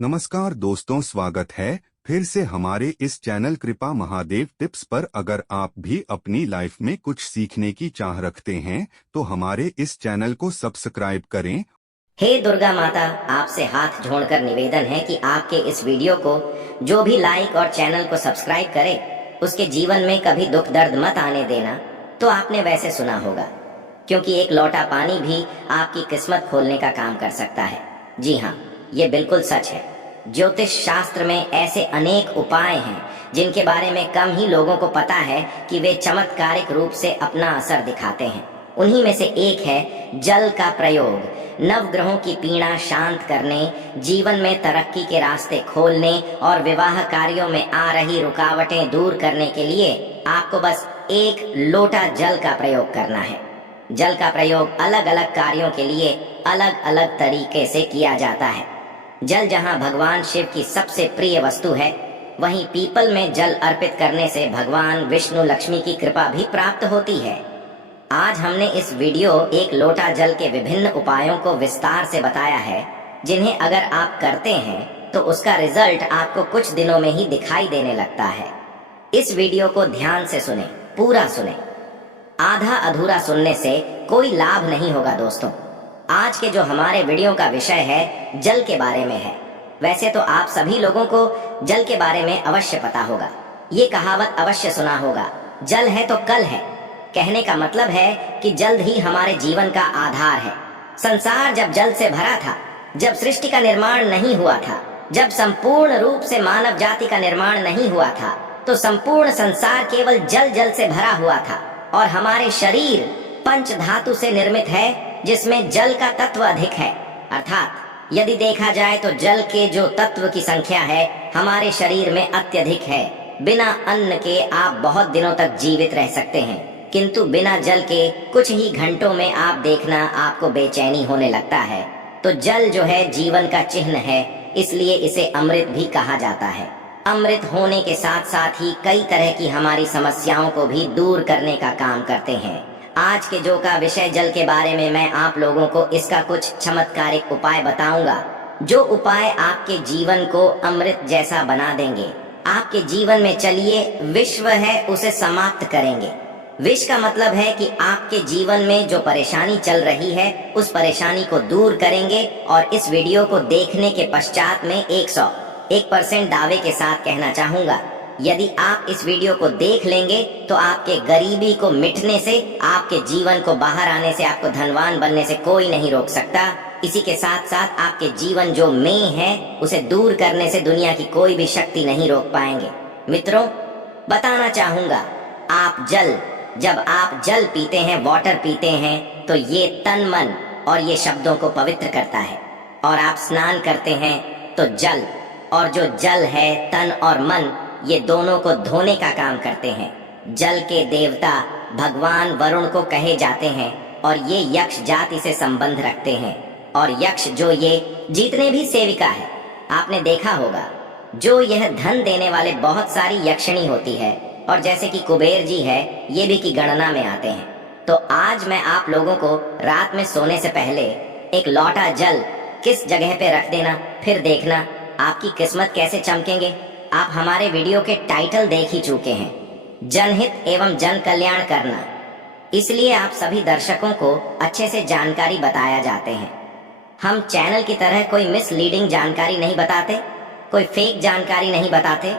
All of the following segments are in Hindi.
नमस्कार दोस्तों, स्वागत है फिर से हमारे इस चैनल कृपा महादेव टिप्स पर। अगर आप भी अपनी लाइफ में कुछ सीखने की चाह रखते हैं तो हमारे इस चैनल को सब्सक्राइब करें। हे दुर्गा माता, आपसे हाथ जोड़कर निवेदन है कि आपके इस वीडियो को जो भी लाइक और चैनल को सब्सक्राइब करे उसके जीवन में कभी दुख दर्द मत आने देना। तो आपने वैसे सुना होगा, क्योंकि एक लोटा पानी भी आपकी किस्मत खोलने का काम कर सकता है। जी हाँ, ये बिल्कुल सच है। ज्योतिष शास्त्र में ऐसे अनेक उपाय हैं जिनके बारे में कम ही लोगों को पता है कि वे चमत्कारिक रूप से अपना असर दिखाते हैं। उन्हीं में से एक है जल का प्रयोग। नवग्रहों की पीड़ा शांत करने, जीवन में तरक्की के रास्ते खोलने और विवाह कार्यों में आ रही रुकावटें दूर करने के लिए आपको बस एक लोटा जल का प्रयोग करना है। जल का प्रयोग अलग अलग कार्यों के लिए अलग अलग तरीके से किया जाता है। जल जहां भगवान शिव की सबसे प्रिय वस्तु है, वहीं पीपल में जल अर्पित करने से भगवान विष्णु लक्ष्मी की कृपा भी प्राप्त होती है। आज हमने इस वीडियो एक लोटा जल के विभिन्न उपायों को विस्तार से बताया है, जिन्हें अगर आप करते हैं तो उसका रिजल्ट आपको कुछ दिनों में ही दिखाई देने लगता है। इस वीडियो को ध्यान से सुने, पूरा सुने। आधा अधूरा सुनने से कोई लाभ नहीं होगा दोस्तों। आज के जो हमारे वीडियो का विषय है जल के बारे में है। वैसे तो आप सभी लोगों को जल के बारे में अवश्य पता होगा। ये कहावत अवश्य सुना होगा, जल है तो कल है। कहने का मतलब है कि जल्द ही हमारे जीवन का आधार है। संसार जब जल से भरा था, जब सृष्टि का निर्माण नहीं हुआ था, जब संपूर्ण रूप से मानव जाति का निर्माण नहीं हुआ था, तो संपूर्ण संसार केवल जल जल से भरा हुआ था। और हमारे शरीर पंच धातु से निर्मित है, जिसमें जल का तत्व अधिक है। अर्थात यदि देखा जाए तो जल के जो तत्व की संख्या है हमारे शरीर में अत्यधिक है। बिना अन्न के आप बहुत दिनों तक जीवित रह सकते हैं, किंतु बिना जल के कुछ ही घंटों में आप देखना आपको बेचैनी होने लगता है। तो जल जो है जीवन का चिन्ह है, इसलिए इसे अमृत भी कहा जाता है। अमृत होने के साथ साथ ही कई तरह की हमारी समस्याओं को भी दूर करने का काम करते हैं। आज के जो का विषय जल के बारे में मैं आप लोगों को इसका कुछ चमत्कारिक उपाय बताऊंगा, जो उपाय आपके जीवन को अमृत जैसा बना देंगे। आपके जीवन में चलिए विश्व है उसे समाप्त करेंगे। विष का मतलब है कि आपके जीवन में जो परेशानी चल रही है उस परेशानी को दूर करेंगे। और इस वीडियो को देखने के पश्चात में 101% दावे के साथ कहना चाहूंगा, यदि आप इस वीडियो को देख लेंगे तो आपके गरीबी को मिटने से, आपके जीवन को बाहर आने से, आपको धनवान बनने से कोई नहीं रोक सकता। इसी के साथ साथ आपके जीवन जो में है उसे दूर करने से दुनिया की कोई भी शक्ति नहीं रोक पाएंगे। मित्रों, बताना चाहूंगा, जब आप जल पीते हैं, वाटर पीते हैं, तो ये तन मन और ये शब्दों को पवित्र करता है। और आप स्नान करते हैं तो जल, और जो जल है तन और मन, ये दोनों को धोने का काम करते हैं। जल के देवता भगवान वरुण को कहे जाते हैं और ये यक्ष जाति से संबंध रखते हैं। और यक्ष जो ये जितने भी सेविका है, आपने देखा होगा, जो यह धन देने वाले बहुत सारी यक्षिणी होती है, और जैसे कि कुबेर जी है, ये भी की गणना में आते हैं। तो आज मैं आप लोगों को रात में सोने से पहले एक लोटा जल किस जगह पे रख देना, फिर देखना आपकी किस्मत कैसे चमकेंगे। आप हमारे वीडियो के टाइटल देख ही चुके हैं, जनहित एवं जन कल्याण करना। इसलिए आप सभी दर्शकों को अच्छे से जानकारी बताया जाते हैं। हम चैनल की तरह कोई मिसलीडिंग जानकारी नहीं बताते, कोई फेक जानकारी नहीं बताते।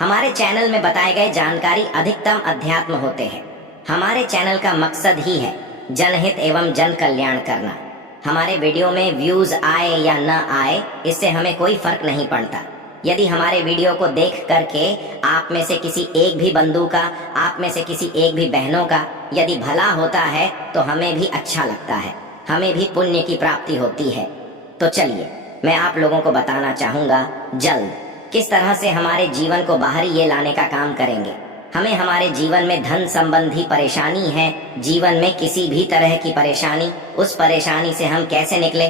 हमारे चैनल में बताए गए जानकारी अधिकतम अध्यात्म होते हैं। हमारे चैनल का मकसद ही है जनहित एवं जन कल्याण करना। हमारे वीडियो में व्यूज आए या न आए, इससे हमें कोई फर्क नहीं पड़ता। यदि हमारे वीडियो को देख करके आप में से किसी एक भी बंधु का, आप में से किसी एक भी बहनों का यदि भला होता है तो हमें भी अच्छा लगता है, हमें भी पुण्य की प्राप्ति होती है। तो चलिए मैं आप लोगों को बताना चाहूँगा जल किस तरह से हमारे जीवन को बाहरी ये लाने का काम करेंगे। हमें हमारे जीवन में धन संबंधी परेशानी है, जीवन में किसी भी तरह की परेशानी, उस परेशानी से हम कैसे निकले।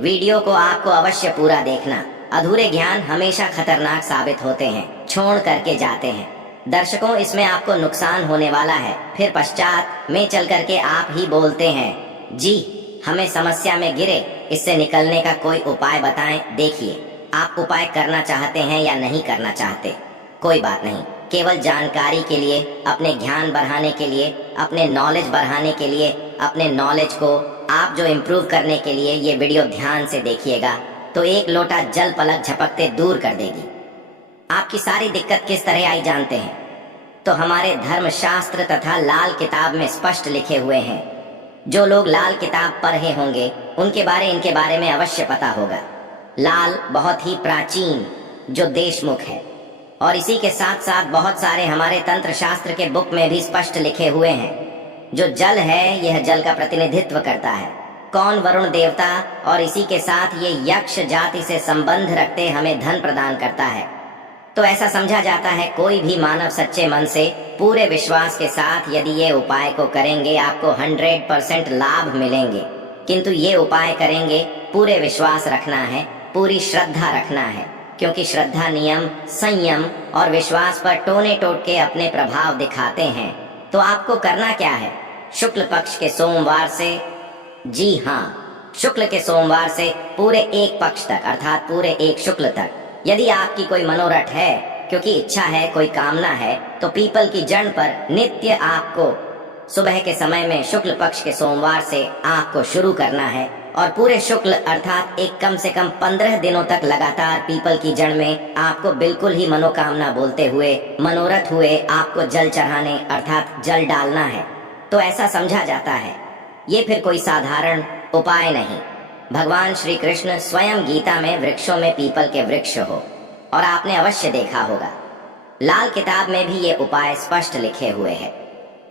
वीडियो को आपको अवश्य पूरा देखना। अधूरे ज्ञान हमेशा खतरनाक साबित होते हैं, छोड़ करके जाते हैं। दर्शकों, इसमें आपको नुकसान होने वाला है, फिर पश्चात में चल करके आप ही बोलते हैं, जी हमें समस्या में गिरे, इससे निकलने का कोई उपाय बताएं। देखिए, आप उपाय करना चाहते हैं या नहीं करना चाहते, कोई बात नहीं। केवल जानकारी के लिए, अपने ज्ञान बढ़ाने के लिए, अपने नॉलेज बढ़ाने के लिए, अपने नॉलेज को आप जो इम्प्रूव करने के लिए ये वीडियो ध्यान से देखिएगा तो एक लोटा जल पलक झपकते दूर कर देगी। आपकी सारी दिक्कत किस तरह आई जानते हैं? तो हमारे धर्मशास्त्र तथा लाल किताब में स्पष्ट लिखे हुए हैं। जो लोग लाल किताब पढ़े होंगे इनके बारे में अवश्य पता होगा। लाल बहुत ही प्राचीन जो देशमुख है, और इसी के साथ साथ बहुत सारे हमारे तंत्र शास्त्र के बुक में भी स्पष्ट लिखे हुए हैं। जो जल है यह जल का प्रतिनिधित्व करता है। कौन? वरुण देवता, और इसी के साथ ये यक्ष जाति से संबंध रखते हमें धन प्रदान करता है। तो ऐसा समझा जाता है कोई भी मानव सच्चे मन से पूरे विश्वास के साथ यदि ये उपाय को करेंगे आपको 100% लाभ मिलेंगे। किंतु ये उपाय करेंगे पूरे विश्वास रखना है, पूरी श्रद्धा रखना है, क्योंकि श्रद्धा नियम, संयम और विश्वास पर टोने टोटके अपने प्रभाव दिखाते हैं। तो आपको करना क्या है? शुक्ल पक्ष के सोमवार से, जी हाँ, शुक्ल के सोमवार से पूरे एक पक्ष तक अर्थात पूरे एक शुक्ल तक यदि आपकी कोई मनोरथ है, क्योंकि इच्छा है, कोई कामना है, तो पीपल की जड़ पर नित्य आपको सुबह के समय में शुक्ल पक्ष के सोमवार से आपको शुरू करना है, और पूरे शुक्ल अर्थात एक कम से कम 15 दिनों तक लगातार पीपल की जड़ में आपको बिल्कुल ही मनोकामना बोलते हुए, मनोरथ हुए आपको जल चढ़ाने अर्थात जल डालना है। तो ऐसा समझा जाता है। ये फिर कोई साधारण उपाय नहीं। भगवान श्री कृष्ण स्वयं गीता में वृक्षों में पीपल के वृक्ष हो, और आपने अवश्य देखा होगा लाल किताब में भी ये उपाय स्पष्ट लिखे हुए हैं।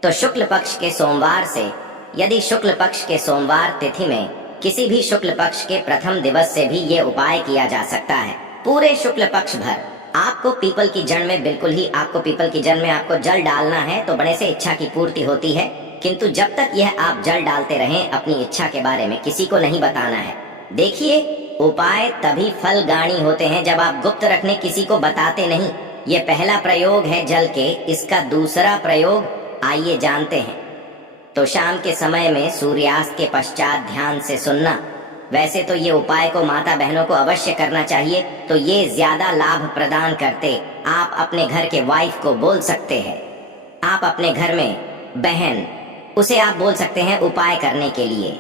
तो शुक्ल पक्ष के सोमवार से, यदि शुक्ल पक्ष के सोमवार तिथि में किसी भी शुक्ल पक्ष के प्रथम दिवस से भी ये उपाय किया जा सकता है। पूरे शुक्ल पक्ष भर आपको पीपल की जड़ में बिल्कुल ही आपको पीपल की जड़ में आपको जल डालना है, तो बड़े से इच्छा की पूर्ति होती है। किंतु जब तक यह आप जल डालते रहें अपनी इच्छा के बारे में किसी को नहीं बताना है। देखिए, उपाय तभी फलगाणी होते हैं जब आप गुप्त रखने किसी को बताते नहीं। ये पहला प्रयोग है जल के, इसका दूसरा प्रयोग आइए जानते हैं। तो शाम के समय में सूर्यास्त के पश्चात ध्यान से सुनना। वैसे तो ये उपाय को माता बहनों को अवश्य करना चाहिए, तो ये ज्यादा लाभ प्रदान करते। आप अपने घर के वाइफ को बोल सकते हैं, आप अपने घर में बहन, उसे आप बोल सकते हैं उपाय करने के लिए।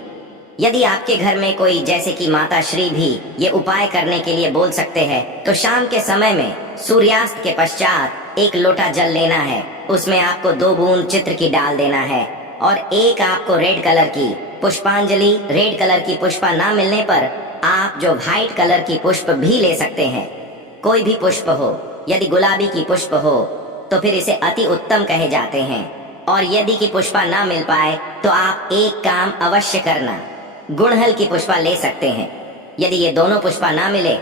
यदि आपके घर में कोई जैसे कि माता श्री भी ये उपाय करने के लिए बोल सकते हैं, तो शाम के समय में सूर्यास्त के पश्चात एक लोटा जल लेना है, उसमें आपको 2 बूंद चित्र की डाल देना है, और एक आपको रेड कलर की पुष्पांजलि, रेड कलर की पुष्पा ना मिलने पर आप जो व्हाइट कलर की पुष्प भी ले सकते हैं। कोई भी पुष्प हो, यदि गुलाबी की पुष्प हो तो फिर इसे अति उत्तम कहे जाते हैं। और यदि की पुष्पा ना मिल पाए तो आप एक काम अवश्य करना, गुड़हल की पुष्पा ले सकते हैं। यदि ये दोनों पुष्पा ना मिले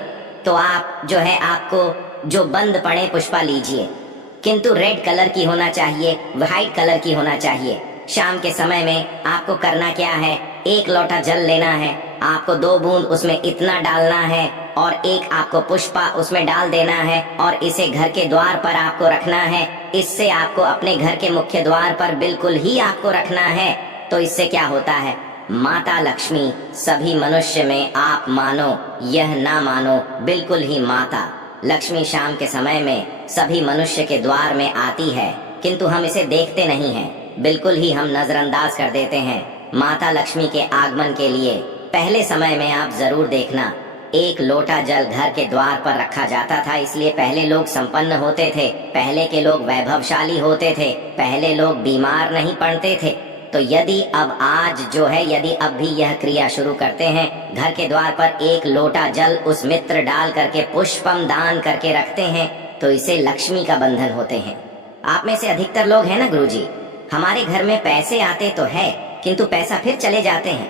तो आप जो है आपको जो बंद पड़े पुष्पा लीजिए, किंतु रेड कलर की होना चाहिए, व्हाइट कलर की होना चाहिए। शाम के समय में आपको करना क्या है, एक लोटा जल लेना है, आपको 2 बूंद उसमें इतना डालना है, और एक आपको पुष्पा उसमें डाल देना है, और इसे घर के द्वार पर आपको रखना है। इससे आपको अपने घर के मुख्य द्वार पर बिल्कुल ही आपको रखना है। तो इससे क्या होता है, माता लक्ष्मी सभी मनुष्य में आप मानो यह ना मानो, बिल्कुल ही माता लक्ष्मी शाम के समय में सभी मनुष्य के द्वार में आती है, किंतु हम इसे देखते नहीं हैं, बिल्कुल ही हम नजरअंदाज कर देते हैं। माता लक्ष्मी के आगमन के लिए पहले समय में आप जरूर देखना, एक लोटा जल घर के द्वार पर रखा जाता था। इसलिए पहले लोग संपन्न होते थे, पहले के लोग वैभवशाली होते थे, पहले लोग बीमार नहीं पड़ते थे। तो यदि अब आज जो है, यदि अब भी यह क्रिया शुरू करते हैं, घर के द्वार पर एक लोटा जल उस मित्र डाल करके पुष्पम दान करके रखते हैं, तो इसे लक्ष्मी का बंधन होते हैं। आप में से अधिकतर लोग हैं ना गुरुजी, हमारे घर में पैसे आते तो है, किंतु पैसा फिर चले जाते हैं,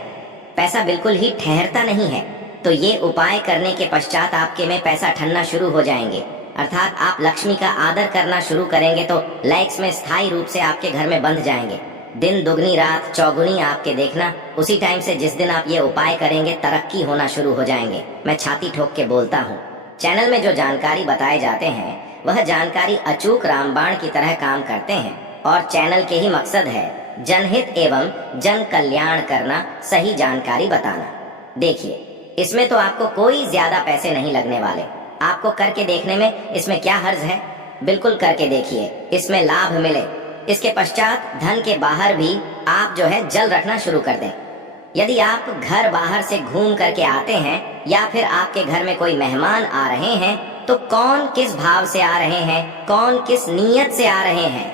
पैसा बिल्कुल ही ठहरता नहीं है। तो ये उपाय करने के पश्चात आपके में पैसा ठनना शुरू हो जाएंगे, अर्थात आप लक्ष्मी का आदर करना शुरू करेंगे, तो लैक्स में स्थायी रूप से आपके घर में बंध जाएंगे। दिन दुगनी रात चौगुनी आपके देखना, उसी टाइम से जिस दिन आप ये उपाय करेंगे तरक्की होना शुरू हो जाएंगे। मैं छाती ठोक के बोलता हूँ, चैनल में जो जानकारी बताए जाते हैं वह जानकारी अचूक रामबाण की तरह काम करते हैं, और चैनल के ही मकसद है जनहित एवं जन कल्याण करना, सही जानकारी बताना। देखिए, इसमें तो आपको कोई ज्यादा पैसे नहीं लगने वाले, आपको करके देखने में इसमें क्या हर्ज है? बिल्कुल करके देखिए, इसमें लाभ मिले। इसके पश्चात धन के बाहर भी आप जो है जल रखना शुरू कर दें। यदि आप घर बाहर से घूम करके आते हैं या फिर आपके घर में कोई मेहमान आ रहे हैं, तो कौन किस भाव से आ रहे हैं, कौन किस नीयत से आ रहे हैं,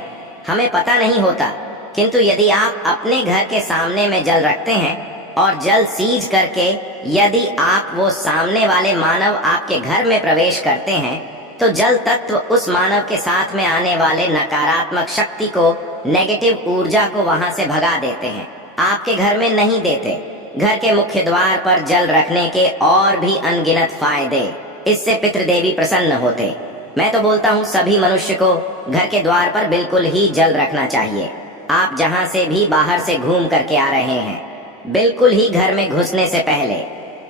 हमें पता नहीं होता। किंतु यदि आप अपने घर के सामने में जल रखते हैं और जल सींच करके यदि आप वो सामने वाले मानव आपके घर में प्रवेश करते हैं, तो जल तत्व उस मानव के साथ में आने वाले नकारात्मक शक्ति को, नेगेटिव ऊर्जा को वहां से भगा देते हैं, आपके घर में नहीं देते। घर के मुख्य द्वार पर जल रखने के और भी अनगिनत फायदे, इससे पितृदेवी प्रसन्न होते। मैं तो बोलता हूँ सभी मनुष्य को घर के द्वार पर बिल्कुल ही जल रखना चाहिए। आप जहाँ से भी बाहर से घूम करके आ रहे हैं, बिल्कुल ही घर में घुसने से पहले,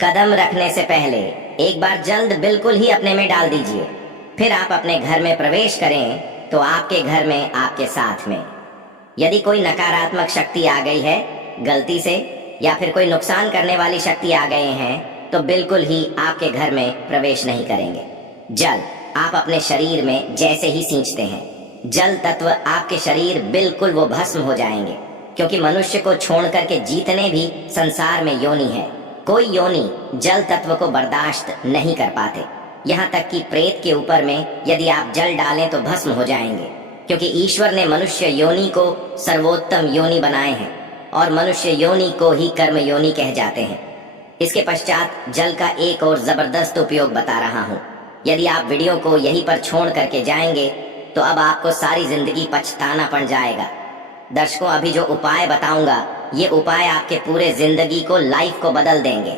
कदम रखने से पहले एक बार जल्द बिल्कुल ही अपने में डाल दीजिए। फिर आप अपने घर में प्रवेश करें तो आपके घर में, आपके साथ में यदि कोई नकारात्मक शक्ति आ गई है गलती से, या फिर कोई नुकसान करने वाली शक्ति आ गए हैं, तो बिल्कुल ही आपके घर में प्रवेश नहीं करेंगे। जल आप अपने शरीर में जैसे ही सींचते हैं, जल तत्व आपके शरीर बिल्कुल वो भस्म हो जाएंगे। क्योंकि मनुष्य को छोड़ करके जितने भी संसार में योनि है, कोई योनि जल तत्व को बर्दाश्त नहीं कर पाते। यहाँ तक कि प्रेत के ऊपर में यदि आप जल डालें तो भस्म हो जाएंगे। क्योंकि ईश्वर ने मनुष्य योनि को सर्वोत्तम योनि बनाए हैं और मनुष्य योनि को ही कर्म योनि कह जाते हैं। इसके पश्चात जल का एक और जबरदस्त उपयोग बता रहा हूँ। यदि आप वीडियो को यहीं पर छोड़ करके जाएंगे तो अब आपको सारी जिंदगी पछताना पड़ जाएगा। दर्शकों, अभी जो उपाय बताऊंगा, ये उपाय आपके पूरे जिंदगी को, लाइफ को बदल देंगे।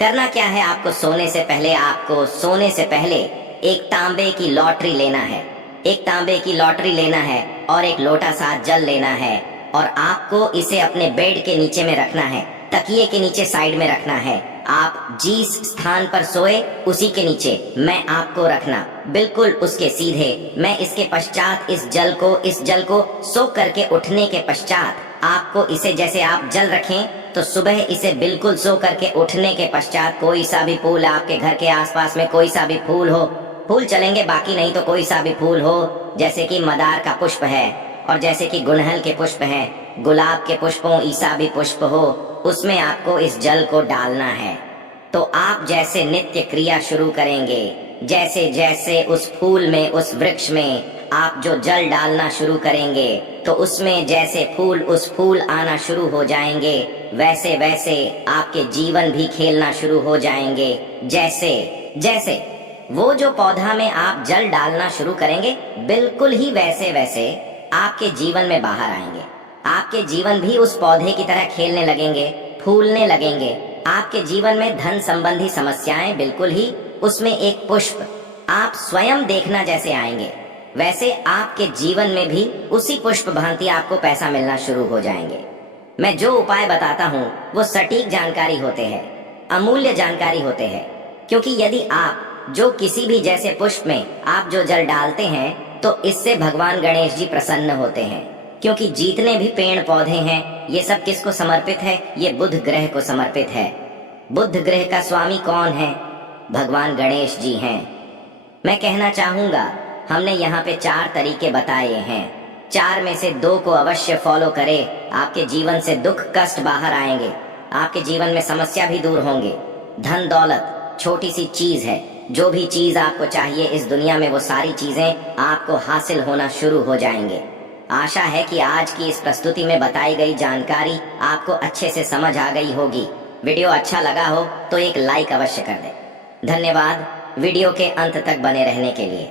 करना क्या है, आपको सोने से पहले एक तांबे की लॉटरी लेना है। एक तांबे की लॉटरी लेना है और एक लोटा सा जल लेना है और आपको इसे अपने बेड के नीचे में रखना है, तकिए के नीचे साइड में रखना है। आप जिस स्थान पर सोए उसी के नीचे मैं आपको रखना, बिल्कुल उसके सीधे। मैं इसके पश्चात इस जल को सोख करके उठने के पश्चात आपको इसे, जैसे आप जल रखें तो सुबह इसे बिल्कुल सो करके उठने के पश्चात कोई सा भी फूल, आपके घर के आसपास में कोई सा भी फूल हो, फूल चलेंगे, बाकी नहीं तो कोई सा भी फूल हो, जैसे कि मदार का पुष्प है और जैसे कि गुड़हल के पुष्प हैं, गुलाब के पुष्पों, ईसा भी पुष्प हो, उसमें आपको इस जल को डालना है। तो आप जैसे नित्य क्रिया शुरू करेंगे, जैसे जैसे उस फूल में, उस वृक्ष में आप जो जल डालना शुरू करेंगे, तो उसमें जैसे फूल, उस फूल आना शुरू हो जाएंगे, वैसे वैसे आपके जीवन भी खेलना शुरू हो जाएंगे। जैसे जैसे वो जो पौधा में आप जल डालना शुरू करेंगे, बिल्कुल ही वैसे वैसे आपके जीवन में बाहर आएंगे। आपके जीवन भी उस पौधे की तरह खेलने लगेंगे, फूलने लगेंगे। आपके जीवन में धन संबंधी समस्याएं बिल्कुल ही उसमें एक पुष्प आप स्वयं देखना जैसे आएंगे, वैसे आपके जीवन में भी उसी पुष्प भांति आपको पैसा मिलना शुरू हो जाएंगे। मैं जो उपाय बताता हूँ वो सटीक जानकारी होते हैं, अमूल्य जानकारी होते हैं। क्योंकि यदि आप जो किसी भी जैसे पुष्प में आप जो जल डालते हैं, तो इससे भगवान गणेश जी प्रसन्न होते हैं। क्योंकि जितने भी पेड़ पौधे हैं, ये सब किसको समर्पित है? ये बुध ग्रह को समर्पित है। बुध ग्रह का स्वामी कौन है? भगवान गणेश जी हैं। मैं कहना चाहूंगा, हमने यहाँ पे 4 तरीके बताए हैं, 4 में से 2 को अवश्य फॉलो करें। आपके जीवन से दुख कष्ट बाहर आएंगे, आपके जीवन में समस्या भी दूर होंगे। धन दौलत छोटी सी चीज है, जो भी चीज आपको चाहिए इस दुनिया में, वो सारी चीजें आपको हासिल होना शुरू हो जाएंगे। आशा है कि आज की इस प्रस्तुति में बताई गई जानकारी आपको अच्छे से समझ आ गई होगी। वीडियो अच्छा लगा हो तो एक लाइक अवश्य कर दें। धन्यवाद वीडियो के अंत तक बने रहने के लिए।